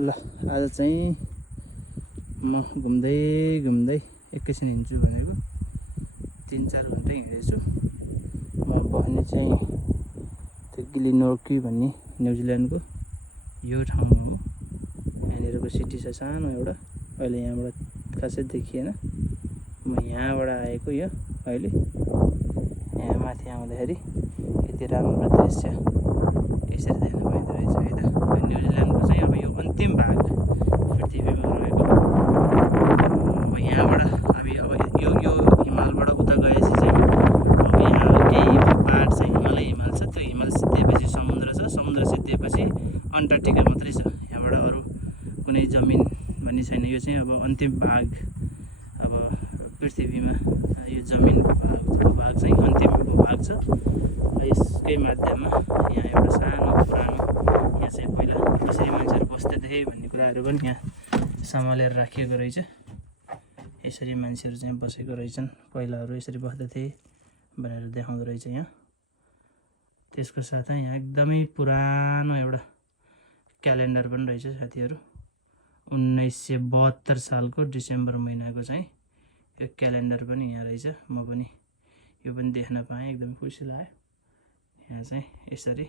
ल आज चाहिँ म घुम्दै एकैछिन हिँड्छु भनेको 3-4 घन्टा हिँडेछु। म बस्ने चाहिँ त्यो गिलिनोर्की भन्ने न्युजिल्यान्डको यो ठाउँमा हो। यहाँनिरको सिटी छ सानो एउटा, अहिले यहाँबाट खासै देखिएन। म यहाँबाट आएको यो अहिले यहाँ माथि आउँदाखेरि यति राम्रो दृश्य यसरी देख्न पाइँदो रहेछ है त। न्युजिल्यान्डको चाहिँ अब यो अन्तिम भाग पृथ्वीमा रहेको। अब यहाँबाट अब यो हिमालबाट उता गएपछि चाहिँ अब यहाँ केही पाहाड चाहिँ हिमाल छ। त्यो हिमाल सिद्धिएपछि समुद्र छ, समुद्र सिद्धिएपछि अन्टार्कटिका मात्रै छ। यहाँबाट अरू कुनै जमिन भन्ने छैन। यो चाहिँ अब अन्तिम भाग, अब पृथ्वीमा यो जमिनको भाग चाहिँ अन्तिम भाग छ। यसकै माध्यममा यहाँ एउटा सानो पुरानो यहाँ चाहिँ पहिला कसरी मान्छेहरू बस्दै थिए भन्ने कुराहरू पनि यहाँ सम्हालेर राखिएको रहेछ। यसरी मान्छेहरू चाहिँ बसेको रहेछन्, पहिलाहरू यसरी बस्दथे भनेर देखाउँदो रहेछ यहाँ। त्यसको साथै यहाँ एकदमै पुरानो एउटा क्यालेन्डर पनि रहेछ साथीहरू। 1972 सालको डिसेम्बर महिनाको चाहिँ यो क्यालेन्डर पनि यहाँ रहेछ। म पनि यो पनि देख्न पाएँ, एकदम खुसी लाग्यो। यहाँ चाहिँ यसरी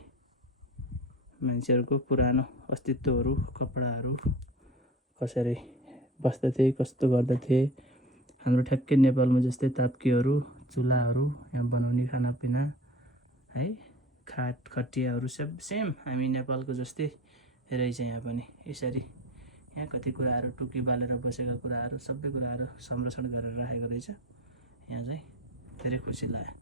मान्छेहरूको पुरानो अस्तित्वहरू, कपडाहरू कसरी बस्दथे, कस्तो गर्दथे। हाम्रो ठ्याक्कै नेपालमा जस्तै ताप्केहरू, चुल्हाहरू, यहाँ बनाउने खानापिना है, खाट खटियाहरू सब सेम हामी नेपालको जस्तै रहेछ। यहाँ पनि यसरी यहाँ कति कुराहरू टुकी बालेर बसेका कुराहरू सबै कुराहरू संरक्षण गरेर राखेको रहेछ। यहाँ चाहिँ धेरै खुसी लाग्यो।